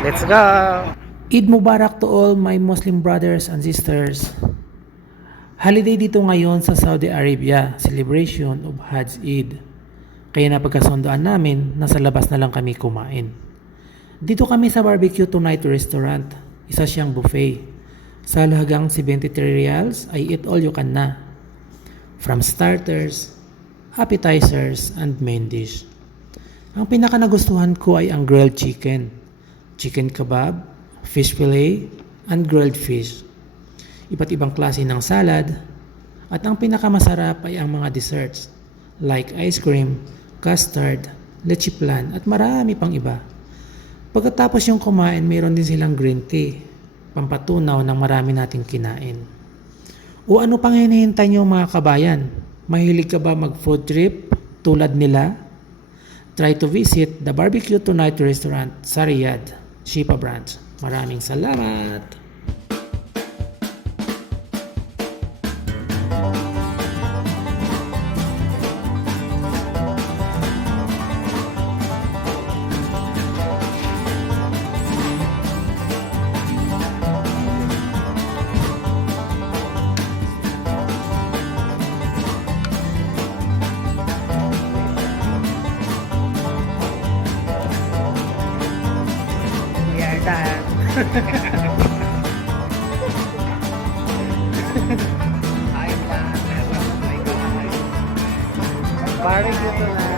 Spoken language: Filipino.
Let's go! Eid Mubarak to all my Muslim brothers and sisters. Holiday dito ngayon sa Saudi Arabia, celebration of Hajj Eid. Kaya napagkasundoan namin na sa labas na lang kami kumain. Dito kami sa Barbecue Tonight Restaurant. Isa siyang buffet. Sa halagang 73 riyals ay eat all you can na. From starters, appetizers, and main dish. Ang pinaka nagustuhan ko ay ang grilled chicken, chicken kebab, fish fillet, and grilled fish. Iba't ibang klase ng salad, at ang pinakamasarap ay ang mga desserts like ice cream, custard, leche flan, at marami pang iba. Pagkatapos yung kumain, mayroon din silang green tea, pampatunaw ng marami nating kinain. O ano pang hinihintay niyo mga kabayan? Mahilig ka ba mag-food trip tulad nila? Try to visit the Barbecue Tonight Restaurant sa Riyadh, Shipa Branch. Maraming salamat! Barbecue tonight.